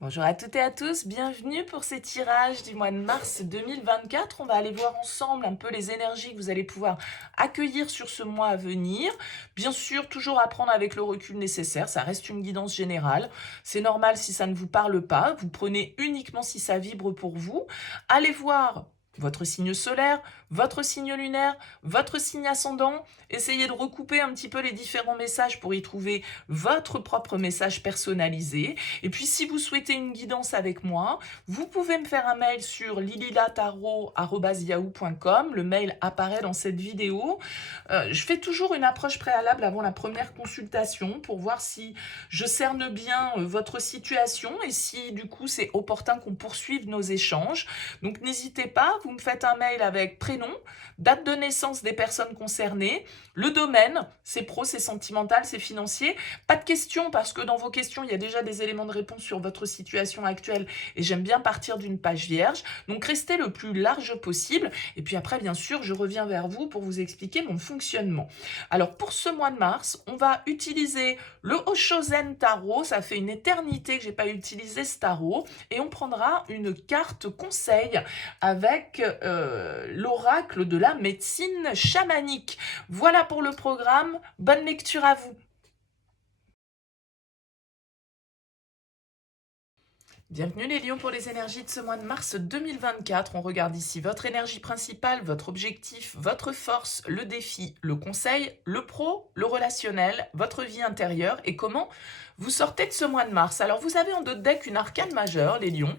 Bonjour à toutes et à tous, bienvenue pour ces tirages du mois de mars 2024. On va aller voir ensemble un peu les énergies que vous allez pouvoir accueillir sur ce mois à venir. Bien sûr, toujours à prendre avec le recul nécessaire, ça reste une guidance générale. C'est normal si ça ne vous parle pas, vous prenez uniquement si ça vibre pour vous. Allez voir votre signe solaire, votre signe lunaire, votre signe ascendant. Essayez de recouper un petit peu les différents messages pour y trouver votre propre message personnalisé. Et puis, si vous souhaitez une guidance avec moi, vous pouvez me faire un mail sur lililataro@yahoo.com. Le mail apparaît dans cette vidéo. Je fais toujours une approche préalable avant la première consultation pour voir si je cerne bien votre situation et si du coup c'est opportun qu'on poursuive nos échanges. Donc n'hésitez pas, vous me faites un mail avec prénom, date de naissance des personnes concernées, le domaine, c'est pro, c'est sentimental, c'est financier. Pas de questions parce que dans vos questions, il y a déjà des éléments de réponse sur votre situation actuelle et j'aime bien partir d'une page vierge. Donc restez le plus large possible et puis après, bien sûr, je reviens vers vous pour vous expliquer mon fonctionnement. Alors pour ce mois de mars, on va utiliser le Oshozen Tarot. Ça fait une éternité que j'ai pas utilisé ce tarot et on prendra une carte conseil avec l'oracle de la médecine chamanique. Voilà pour le programme. Bonne lecture à vous. Bienvenue les lions pour les énergies de ce mois de mars 2024. On regarde ici votre énergie principale, votre objectif, votre force, le défi, le conseil, le pro, le relationnel, votre vie intérieure et comment vous sortez de ce mois de mars. Alors vous avez en dos de deck une arcane majeure, les lions.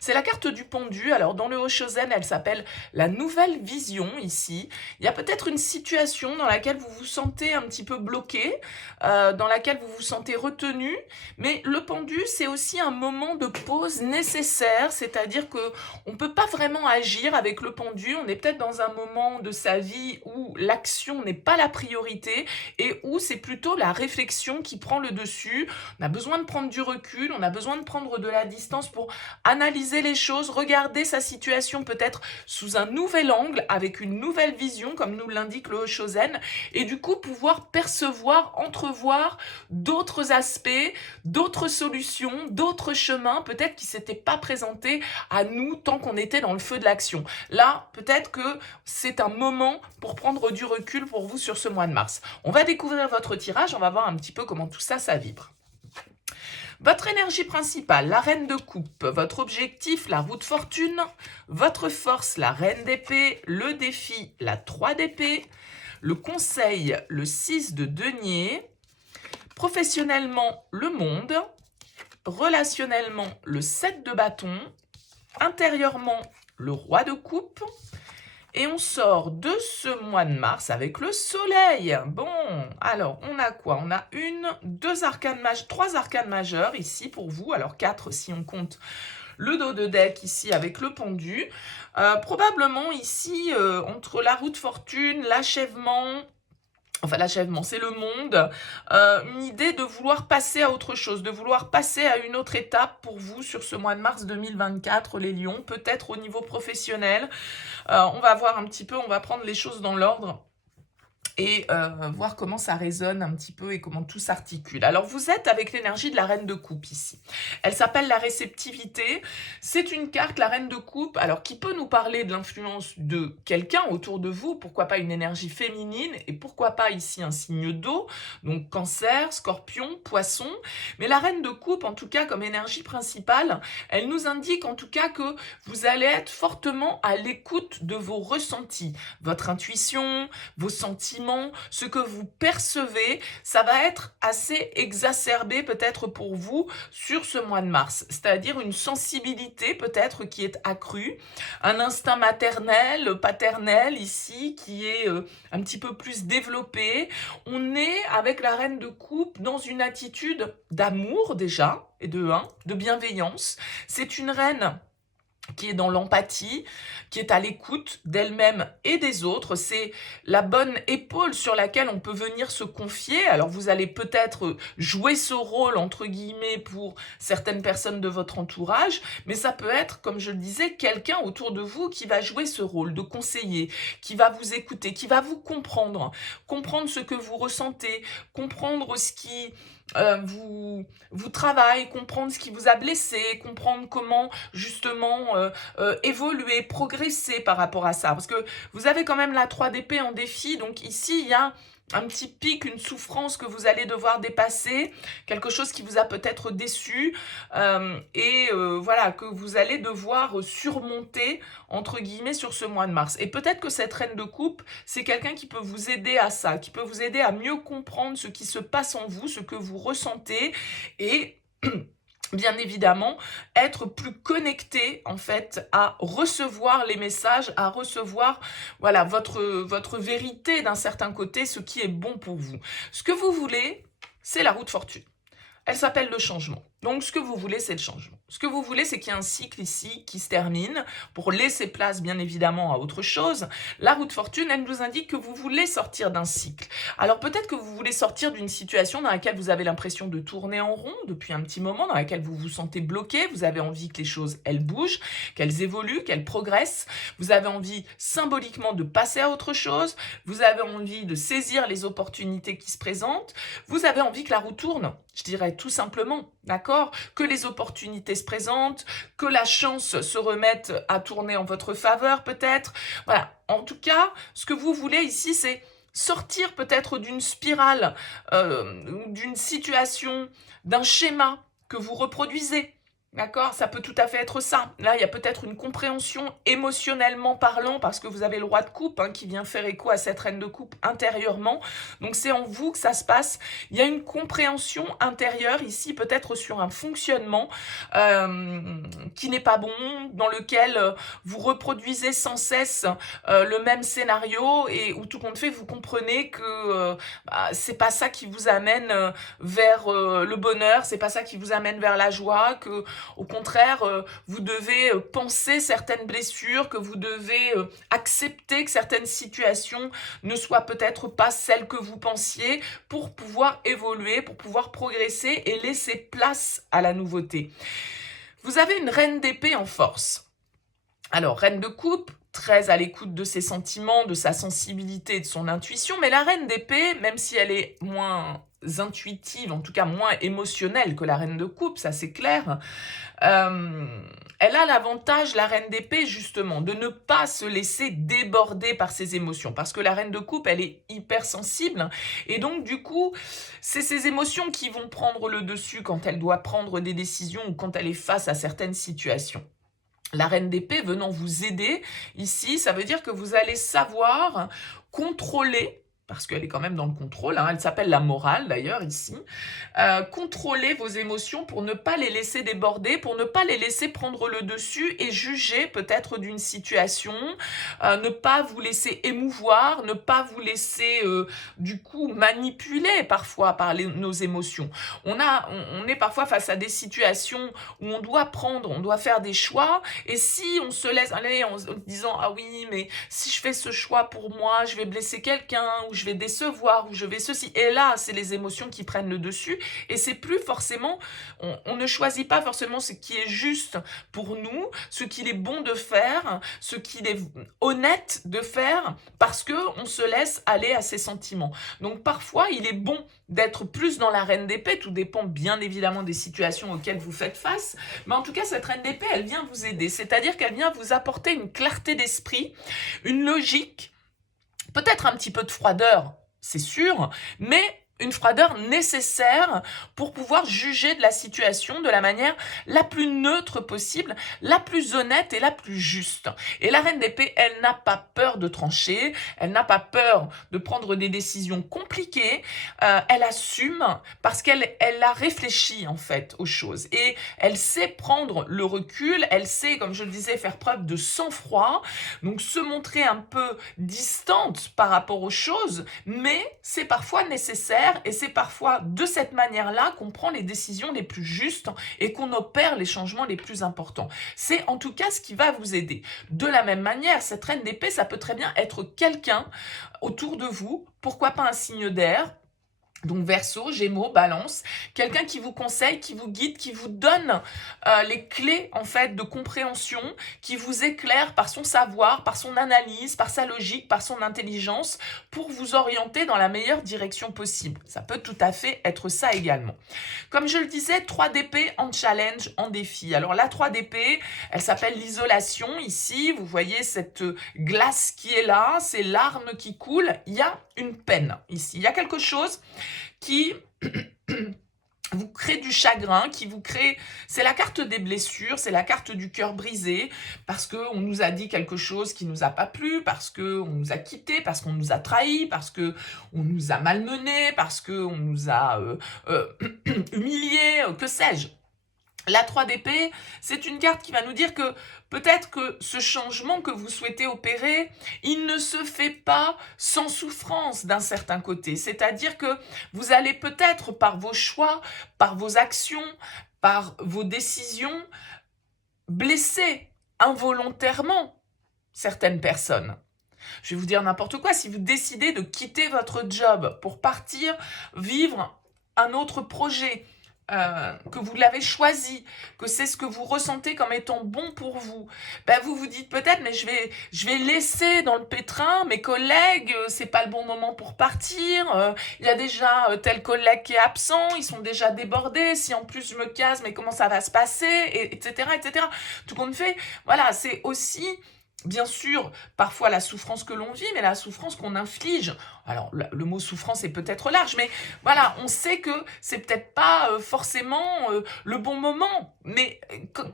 C'est la carte du pendu. Alors dans le Oshozen, elle s'appelle la nouvelle vision ici. Il y a peut-être une situation dans laquelle vous vous sentez un petit peu bloqué, dans laquelle vous vous sentez retenu. Mais le pendu, c'est aussi un moment de pause nécessaire, c'est-à-dire que on peut pas vraiment agir avec le pendu. On est peut-être dans un moment de sa vie où l'action n'est pas la priorité et où c'est plutôt la réflexion qui prend le dessus. On a besoin de prendre du recul, on a besoin de prendre de la distance pour analyser les choses, regarder sa situation peut-être sous un nouvel angle, avec une nouvelle vision, comme nous l'indique le Oshozen, et du coup pouvoir percevoir, entrevoir d'autres aspects, d'autres solutions, d'autres chemins, peut-être qui ne s'étaient pas présentés à nous tant qu'on était dans le feu de l'action. Là, peut-être que c'est un moment pour prendre du recul pour vous sur ce mois de mars. On va découvrir votre tirage, on va voir un petit peu comment tout ça, ça vibre. Votre énergie principale, la reine de coupe. Votre objectif, la roue de fortune. Votre force, la reine d'épée. Le défi, la 3 d'épée. Le conseil, le 6 de denier. Professionnellement, le monde. Relationnellement, le 7 de bâton. Intérieurement, le roi de coupe. Et on sort de ce mois de mars avec le soleil. Bon, alors on a quoi? On a trois arcanes majeures ici pour vous. Alors 4 si on compte le dos de deck ici avec le pendu. Probablement ici, entre la roue de fortune, l'achèvement, enfin l'achèvement, c'est le monde, une idée de vouloir passer à autre chose, de vouloir passer à une autre étape pour vous sur ce mois de mars 2024, les lions, peut-être au niveau professionnel. On va voir un petit peu, on va prendre les choses dans l'ordre et voir comment ça résonne un petit peu et comment tout s'articule. Alors vous êtes avec l'énergie de la reine de coupe ici. Elle s'appelle la réceptivité. C'est une carte, la reine de coupe, alors qui peut nous parler de l'influence de quelqu'un autour de vous, pourquoi pas une énergie féminine et pourquoi pas ici un signe d'eau, donc cancer, scorpion, poisson. Mais la reine de coupe, en tout cas comme énergie principale, elle nous indique en tout cas que vous allez être fortement à l'écoute de vos ressentis, votre intuition, vos sentiments, ce que vous percevez, ça va être assez exacerbé peut-être pour vous sur ce mois de mars. C'est-à-dire une sensibilité peut-être qui est accrue, un instinct maternel, paternel ici qui est un petit peu plus développé. On est avec la reine de coupe dans une attitude d'amour déjà, et de bienveillance. C'est une reine qui est dans l'empathie, qui est à l'écoute d'elle-même et des autres. C'est la bonne épaule sur laquelle on peut venir se confier. Alors vous allez peut-être jouer ce rôle, entre guillemets, pour certaines personnes de votre entourage, mais ça peut être, comme je le disais, quelqu'un autour de vous qui va jouer ce rôle de conseiller, qui va vous écouter, qui va vous comprendre, comprendre ce que vous ressentez, comprendre ce qui vous travaille, comprendre ce qui vous a blessé, comprendre comment justement évoluer, progresser par rapport à ça. Parce que vous avez quand même la 3 d'épée en défi, donc ici il y a un petit pic, une souffrance que vous allez devoir dépasser, quelque chose qui vous a peut-être déçu, voilà, que vous allez devoir surmonter, entre guillemets, sur ce mois de mars. Et peut-être que cette reine de coupe, c'est quelqu'un qui peut vous aider à ça, qui peut vous aider à mieux comprendre ce qui se passe en vous, ce que vous ressentez, et bien évidemment, être plus connecté en fait à recevoir les messages, à recevoir voilà votre vérité d'un certain côté, ce qui est bon pour vous. Ce que vous voulez, c'est la roue de fortune. Elle s'appelle le changement. Donc, ce que vous voulez, c'est le changement. Ce que vous voulez, c'est qu'il y ait un cycle ici qui se termine pour laisser place, bien évidemment, à autre chose. La roue de fortune, elle nous indique que vous voulez sortir d'un cycle. Alors, peut-être que vous voulez sortir d'une situation dans laquelle vous avez l'impression de tourner en rond depuis un petit moment, dans laquelle vous vous sentez bloqué. Vous avez envie que les choses, elles bougent, qu'elles évoluent, qu'elles progressent. Vous avez envie, symboliquement, de passer à autre chose. Vous avez envie de saisir les opportunités qui se présentent. Vous avez envie que la roue tourne, je dirais tout simplement, d'accord? Que les opportunités se présentent, que la chance se remette à tourner en votre faveur peut-être. Voilà, en tout cas, ce que vous voulez ici, c'est sortir peut-être d'une spirale, d'une situation, d'un schéma que vous reproduisez. D'accord? Ça peut tout à fait être ça. Là, il y a peut-être une compréhension émotionnellement parlant, parce que vous avez le roi de coupe qui vient faire écho à cette reine de coupe intérieurement. Donc, c'est en vous que ça se passe. Il y a une compréhension intérieure ici, peut-être sur un fonctionnement qui n'est pas bon, dans lequel vous reproduisez sans cesse le même scénario et où tout compte fait, vous comprenez que c'est pas ça qui vous amène vers le bonheur, c'est pas ça qui vous amène vers la joie, que au contraire, vous devez penser certaines blessures, que vous devez accepter que certaines situations ne soient peut-être pas celles que vous pensiez pour pouvoir évoluer, pour pouvoir progresser et laisser place à la nouveauté. Vous avez une reine d'épée en force. Alors, reine de coupe, très à l'écoute de ses sentiments, de sa sensibilité, de son intuition, mais la reine d'épée, même si elle est moins intuitive, en tout cas moins émotionnelle que la reine de coupe, ça c'est clair, elle a l'avantage, la reine d'épée, justement, de ne pas se laisser déborder par ses émotions, parce que la reine de coupe, elle est hypersensible, et donc du coup, c'est ses émotions qui vont prendre le dessus quand elle doit prendre des décisions ou quand elle est face à certaines situations. La reine d'épée venant vous aider, ici, ça veut dire que vous allez savoir contrôler, parce qu'elle est quand même dans le contrôle, elle s'appelle la morale d'ailleurs ici, contrôler vos émotions pour ne pas les laisser déborder, pour ne pas les laisser prendre le dessus et juger peut-être d'une situation, ne pas vous laisser émouvoir, ne pas vous laisser du coup manipuler parfois par nos émotions. On est parfois face à des situations où on doit faire des choix, et si on se laisse aller en disant « Ah oui, mais si je fais ce choix pour moi, je vais blesser quelqu'un, ou je vais décevoir, ou je vais ceci. » Et là, c'est les émotions qui prennent le dessus, et c'est plus forcément, on ne choisit pas forcément ce qui est juste pour nous, ce qu'il est bon de faire, ce qu'il est honnête de faire, parce qu'on se laisse aller à ses sentiments. Donc parfois, il est bon d'être plus dans la reine d'épée, tout dépend bien évidemment des situations auxquelles vous faites face, mais en tout cas, cette reine d'épée, elle vient vous aider, c'est-à-dire qu'elle vient vous apporter une clarté d'esprit, une logique, peut-être un petit peu de froideur, c'est sûr, mais une froideur nécessaire pour pouvoir juger de la situation de la manière la plus neutre possible, la plus honnête et la plus juste. Et la reine d'épée, elle n'a pas peur de trancher, elle n'a pas peur de prendre des décisions complètement impliquée, elle assume parce qu'elle a réfléchi en fait aux choses et elle sait prendre le recul, elle sait, comme je le disais, faire preuve de sang-froid, donc se montrer un peu distante par rapport aux choses, mais c'est parfois nécessaire et c'est parfois de cette manière-là qu'on prend les décisions les plus justes et qu'on opère les changements les plus importants. C'est en tout cas ce qui va vous aider. De la même manière, cette reine d'épée, ça peut très bien être quelqu'un autour de vous, pourquoi pas un signe d'air, donc Verseau, Gémeaux, Balance, quelqu'un qui vous conseille, qui vous guide, qui vous donne les clés en fait de compréhension, qui vous éclaire par son savoir, par son analyse, par sa logique, par son intelligence, pour vous orienter dans la meilleure direction possible. Ça peut tout à fait être ça également. Comme je le disais, 3 d'épée en challenge, en défi. Alors la 3 d'épée, elle s'appelle l'isolation. Ici, vous voyez cette glace qui est là, ces larmes qui coulent. Il y a une peine ici. Il y a quelque chose qui vous crée du chagrin, qui vous crée... C'est la carte des blessures, c'est la carte du cœur brisé, parce qu'on nous a dit quelque chose qui nous a pas plu, parce qu'on nous a quittés, parce qu'on nous a trahis, parce qu'on nous a malmenés, parce qu'on nous a humiliés, que sais-je. La 3 d'épée, c'est une carte qui va nous dire que peut-être que ce changement que vous souhaitez opérer, il ne se fait pas sans souffrance d'un certain côté. C'est-à-dire que vous allez peut-être par vos choix, par vos actions, par vos décisions, blesser involontairement certaines personnes. Je vais vous dire n'importe quoi, si vous décidez de quitter votre job pour partir vivre un autre projet, que vous l'avez choisi, que c'est ce que vous ressentez comme étant bon pour vous, ben vous vous dites peut-être mais je vais laisser dans le pétrin mes collègues, c'est pas le bon moment pour partir, il y a déjà tel collègue qui est absent, ils sont déjà débordés, si en plus je me casse mais comment ça va se passer, etc., etc. Tout compte fait, voilà, c'est aussi bien sûr, parfois la souffrance que l'on vit, mais la souffrance qu'on inflige. Alors, le mot souffrance est peut-être large, mais voilà, on sait que c'est peut-être pas forcément le bon moment. Mais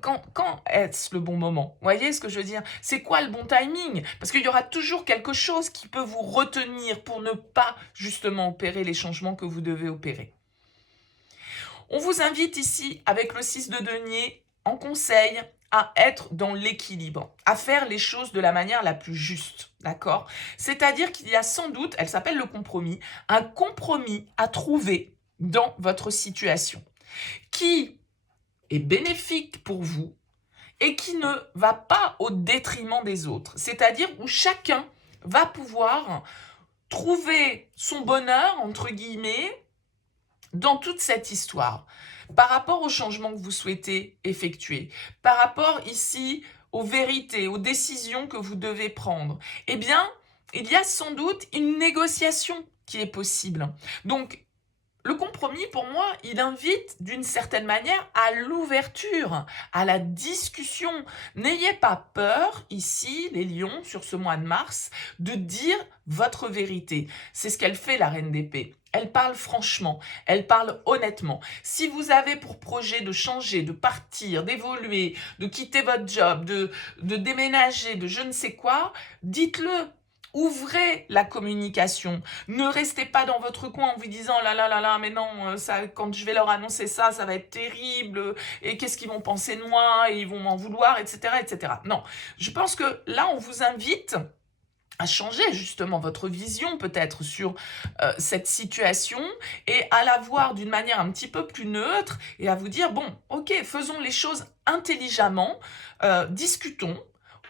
quand est-ce le bon moment? Vous voyez ce que je veux dire? C'est quoi le bon timing? Parce qu'il y aura toujours quelque chose qui peut vous retenir pour ne pas justement opérer les changements que vous devez opérer. On vous invite ici, avec le 6 de denier, en conseil, à être dans l'équilibre, à faire les choses de la manière la plus juste, d'accord? C'est-à-dire qu'il y a sans doute, elle s'appelle le compromis, un compromis à trouver dans votre situation qui est bénéfique pour vous et qui ne va pas au détriment des autres. C'est-à-dire où chacun va pouvoir trouver son bonheur, entre guillemets, dans toute cette histoire, par rapport aux changements que vous souhaitez effectuer, par rapport ici aux vérités, aux décisions que vous devez prendre, eh bien, il y a sans doute une négociation qui est possible. Donc, le compromis, pour moi, il invite d'une certaine manière à l'ouverture, à la discussion. N'ayez pas peur, ici, les lions, sur ce mois de mars, de dire votre vérité. C'est ce qu'elle fait, la reine d'épée. Elle parle franchement, elle parle honnêtement. Si vous avez pour projet de changer, de partir, d'évoluer, de quitter votre job, de déménager, de je ne sais quoi, dites-le. Ouvrez la communication. Ne restez pas dans votre coin en vous disant là là là là, mais non, ça, quand je vais leur annoncer ça, ça va être terrible. Et qu'est-ce qu'ils vont penser de moi? Et ils vont m'en vouloir, etc., etc. Non, je pense que là, on vous invite à changer justement votre vision peut-être sur cette situation et à la voir d'une manière un petit peu plus neutre et à vous dire, bon, ok, faisons les choses intelligemment, discutons,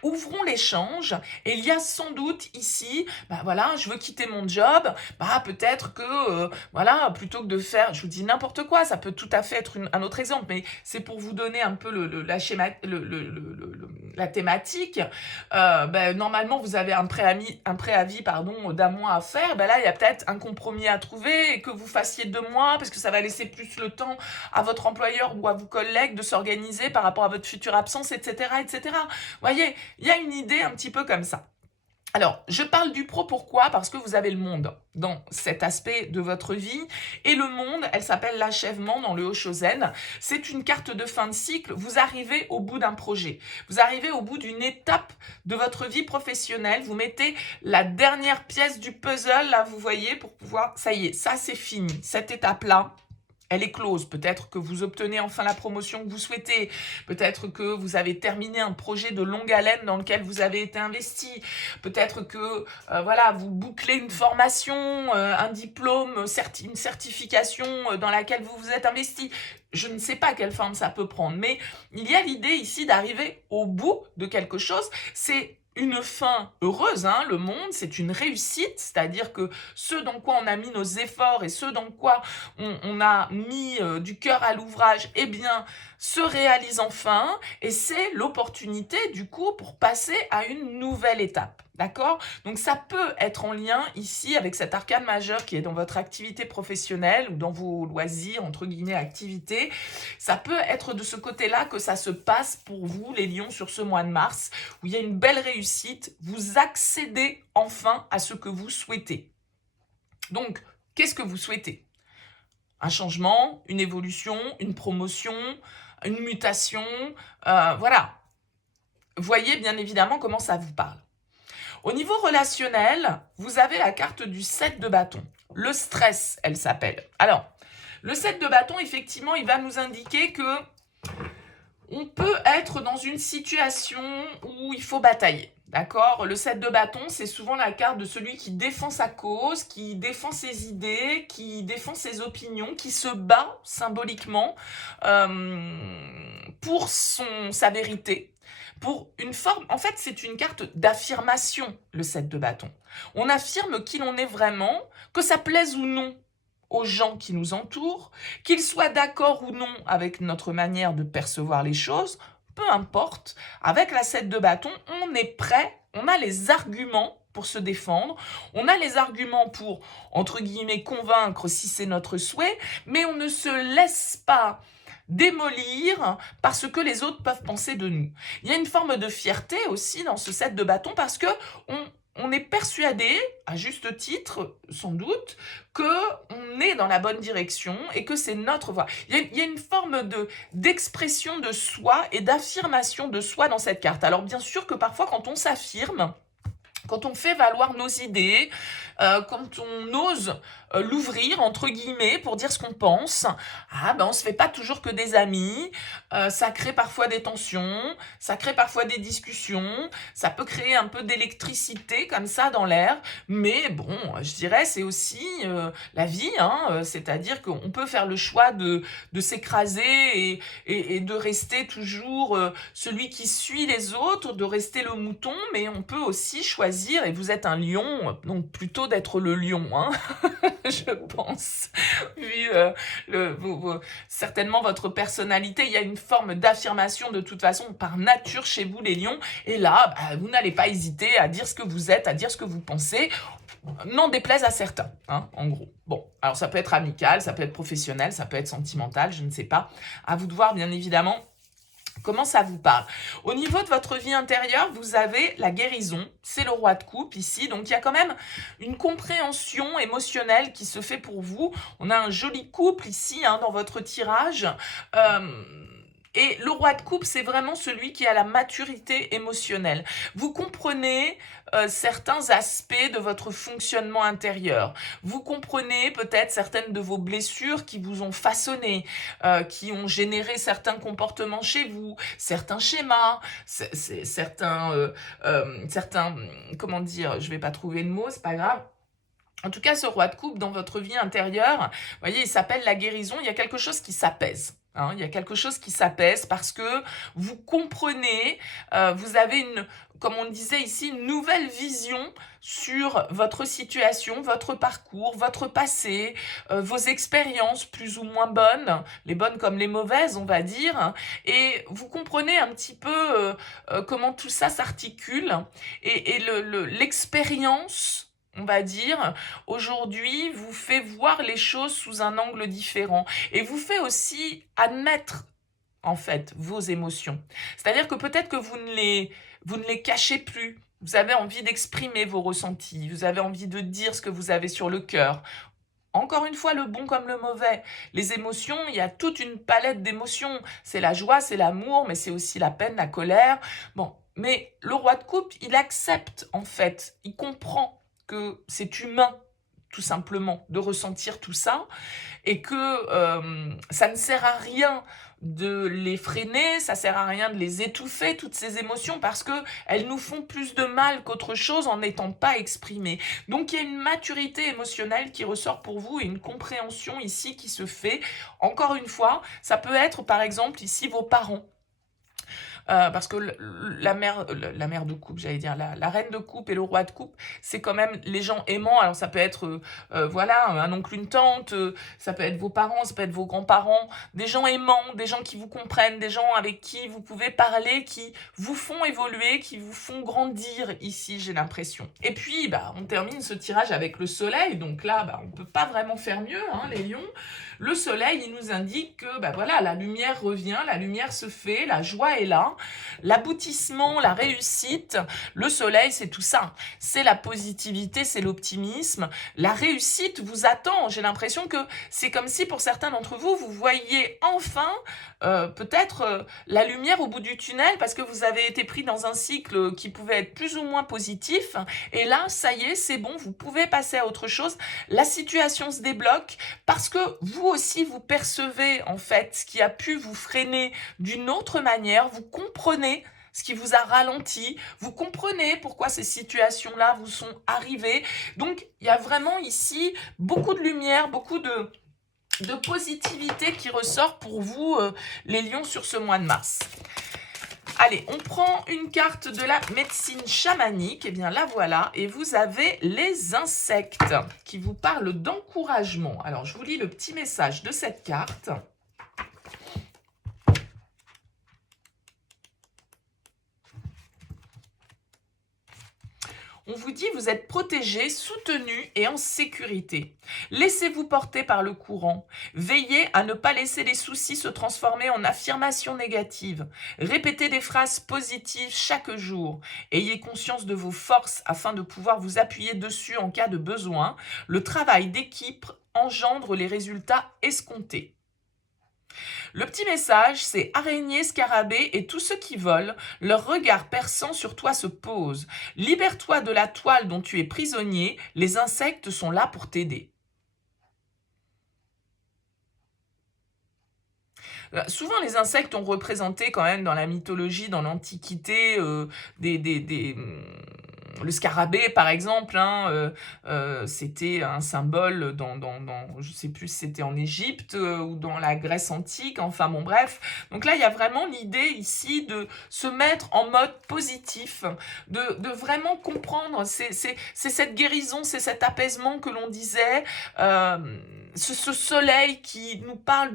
ouvrons l'échange et il y a sans doute ici, bah voilà, je veux quitter mon job, bah peut-être que, voilà, plutôt que de faire, je vous dis n'importe quoi, ça peut tout à fait être un autre exemple, mais c'est pour vous donner un peu la thématique. Normalement, vous avez un préavis d'un mois à faire, là, il y a peut-être un compromis à trouver et que vous fassiez 2 mois parce que ça va laisser plus le temps à votre employeur ou à vos collègues de s'organiser par rapport à votre future absence, etc., etc. Vous voyez, il y a une idée un petit peu comme ça. Alors, je parle du pro, pourquoi? Parce que vous avez le monde dans cet aspect de votre vie. Et le monde, elle s'appelle l'achèvement dans le Hoshozen. C'est une carte de fin de cycle. Vous arrivez au bout d'un projet. Vous arrivez au bout d'une étape de votre vie professionnelle. Vous mettez la dernière pièce du puzzle, là, vous voyez, pour pouvoir... Ça y est, ça c'est fini. Cette étape-là, elle est close. Peut-être que vous obtenez enfin la promotion que vous souhaitez. Peut-être que vous avez terminé un projet de longue haleine dans lequel vous avez été investi. Peut-être que voilà, vous bouclez une formation, un diplôme, une certification dans laquelle vous vous êtes investi. Je ne sais pas quelle forme ça peut prendre, mais il y a l'idée ici d'arriver au bout de quelque chose. C'est une fin heureuse, hein, le monde, c'est une réussite, c'est-à-dire que ce dans quoi on a mis nos efforts et ce dans quoi on a mis du cœur à l'ouvrage, eh bien, se réalise enfin, et c'est l'opportunité, du coup, pour passer à une nouvelle étape. D'accord? Donc, ça peut être en lien ici avec cet arcane majeur qui est dans votre activité professionnelle ou dans vos loisirs, entre guillemets, activités. Ça peut être de ce côté-là que ça se passe pour vous, les lions, sur ce mois de mars, où il y a une belle réussite. Vous accédez enfin à ce que vous souhaitez. Donc, qu'est-ce que vous souhaitez? Un changement, une évolution, une promotion, une mutation, voilà. Voyez bien évidemment comment ça vous parle. Au niveau relationnel, vous avez la carte du 7 de bâton. Le stress, elle s'appelle. Alors, le 7 de bâton, effectivement, il va nous indiquer que on peut être dans une situation où il faut batailler. D'accord? Le 7 de bâton, c'est souvent la carte de celui qui défend sa cause, qui défend ses idées, qui défend ses opinions, qui se bat symboliquement pour sa vérité. Pour une forme, en fait, c'est une carte d'affirmation, le 7 de bâton. On affirme qui l'on est vraiment, que ça plaise ou non aux gens qui nous entourent, qu'ils soient d'accord ou non avec notre manière de percevoir les choses, peu importe, avec la 7 de bâton, on est prêt, on a les arguments pour se défendre, on a les arguments pour, entre guillemets, convaincre si c'est notre souhait, mais on ne se laisse pas démolir parce que les autres peuvent penser de nous. Il y a une forme de fierté aussi dans ce 7 de bâton parce que on est persuadé, à juste titre, sans doute, qu'on est dans la bonne direction et que c'est notre voie. Il y a une forme d'expression de soi et d'affirmation de soi dans cette carte. Alors bien sûr que parfois quand on s'affirme, quand on fait valoir nos idées, quand on ose l'ouvrir, entre guillemets, pour dire ce qu'on pense, on se fait pas toujours que des amis, ça crée parfois des tensions, ça crée parfois des discussions, ça peut créer un peu d'électricité comme ça dans l'air, mais bon, je dirais, c'est aussi la vie, hein, c'est-à-dire qu'on peut faire le choix de s'écraser et de rester toujours celui qui suit les autres, de rester le mouton, mais on peut aussi choisir, et vous êtes un lion, donc plutôt d'être le lion, hein, je pense, vu certainement votre personnalité, il y a une forme d'affirmation de toute façon par nature chez vous les lions, et là, vous n'allez pas hésiter à dire ce que vous êtes, à dire ce que vous pensez, n'en déplaise à certains, hein, en gros. Bon, alors ça peut être amical, ça peut être professionnel, ça peut être sentimental, je ne sais pas. À vous de voir, bien évidemment, comment ça vous parle. Au niveau de votre vie intérieure, vous avez la guérison. C'est le roi de coupe ici. Donc, il y a quand même une compréhension émotionnelle qui se fait pour vous. On a un joli couple ici, hein, dans votre tirage. Et le roi de coupe, c'est vraiment celui qui a la maturité émotionnelle. Vous comprenez certains aspects de votre fonctionnement intérieur. Vous comprenez peut-être certaines de vos blessures qui vous ont façonné, qui ont généré certains comportements chez vous, certains schémas, certains, comment dire, je vais pas trouver de mots, c'est pas grave. En tout cas, ce roi de coupe dans votre vie intérieure, vous voyez, il s'appelle la guérison, il y a quelque chose qui s'apaise. Hein, il y a quelque chose qui s'apaise parce que vous comprenez, vous avez comme on disait ici, une nouvelle vision sur votre situation, votre parcours, votre passé, vos expériences plus ou moins bonnes, les bonnes comme les mauvaises, on va dire, et vous comprenez un petit peu comment tout ça s'articule et l'expérience, on va dire, aujourd'hui, vous fait voir les choses sous un angle différent et vous fait aussi admettre, en fait, vos émotions. C'est-à-dire que peut-être que vous ne les cachez plus, Vous avez envie d'exprimer vos ressentis, vous avez envie de dire ce que vous avez sur le cœur. Encore une fois, le bon comme le mauvais. Les émotions, il y a toute une palette d'émotions. C'est la joie, c'est l'amour, mais c'est aussi la peine, la colère. Bon, mais le roi de coupe, il accepte en fait, il comprend que c'est humain, tout simplement, de ressentir tout ça, et que ça ne sert à rien de les freiner, ça sert à rien de les étouffer, toutes ces émotions, parce que elles nous font plus de mal qu'autre chose en n'étant pas exprimées. Donc il y a une maturité émotionnelle qui ressort pour vous et une compréhension ici qui se fait. Encore une fois, ça peut être par exemple ici vos parents. Parce que la mère de coupe, j'allais dire, la reine de coupe et le roi de coupe, c'est quand même les gens aimants. Alors ça peut être, voilà, un oncle, une tante, ça peut être vos parents, ça peut être vos grands-parents, des gens aimants, des gens qui vous comprennent, des gens avec qui vous pouvez parler, qui vous font évoluer, qui vous font grandir ici, j'ai l'impression. Et puis, bah, on termine ce tirage avec le soleil, donc là, bah, on peut pas vraiment faire mieux, hein, les lions. Le soleil, il nous indique que bah voilà, la lumière revient, la lumière se fait, la joie est là, l'aboutissement, la réussite. Le soleil, c'est tout ça. C'est la positivité, c'est l'optimisme. La réussite vous attend. J'ai l'impression que c'est comme si pour certains d'entre vous, vous voyez enfin peut-être la lumière au bout du tunnel parce que vous avez été pris dans un cycle qui pouvait être plus ou moins positif. Et là, ça y est, c'est bon, vous pouvez passer à autre chose. La situation se débloque parce que vous aussi, vous percevez en fait ce qui a pu vous freiner d'une autre manière. Vous comprenez ce qui vous a ralenti, vous comprenez pourquoi ces situations-là vous sont arrivées. Donc, il y a vraiment ici beaucoup de lumière, beaucoup de positivité qui ressort pour vous, les lions, sur ce mois de mars. Allez, on prend une carte de la médecine chamanique. Et bien la voilà. Et vous avez les insectes qui vous parlent d'encouragement. Alors, je vous lis le petit message de cette carte. On vous dit vous êtes protégé, soutenu et en sécurité. Laissez-vous porter par le courant. Veillez à ne pas laisser les soucis se transformer en affirmations négatives. Répétez des phrases positives chaque jour. Ayez conscience de vos forces afin de pouvoir vous appuyer dessus en cas de besoin. Le travail d'équipe engendre les résultats escomptés. Le petit message, c'est araignées, scarabées et tous ceux qui volent, leur regard perçant sur toi se pose. Libère-toi de la toile dont tu es prisonnier, les insectes sont là pour t'aider. Souvent, les insectes ont représenté quand même dans la mythologie, dans l'Antiquité, le scarabée, par exemple, hein, c'était un symbole je ne sais plus si c'était en Égypte ou dans la Grèce antique, enfin bon bref. Donc là, il y a vraiment l'idée ici de se mettre en mode positif, de vraiment comprendre, c'est cette guérison, c'est cet apaisement que l'on disait, ce soleil qui nous parle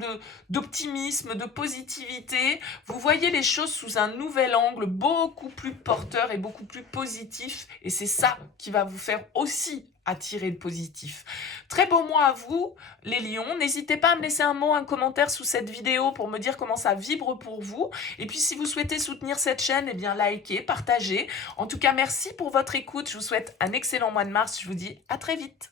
d'optimisme, de positivité. Vous voyez les choses sous un nouvel angle, beaucoup plus porteur et beaucoup plus positif. Et c'est ça qui va vous faire aussi attirer le positif. Très beau mois à vous, les lions. N'hésitez pas à me laisser un mot, un commentaire sous cette vidéo pour me dire comment ça vibre pour vous. Et puis, si vous souhaitez soutenir cette chaîne, eh bien, likez, partagez. En tout cas, merci pour votre écoute. Je vous souhaite un excellent mois de mars. Je vous dis à très vite.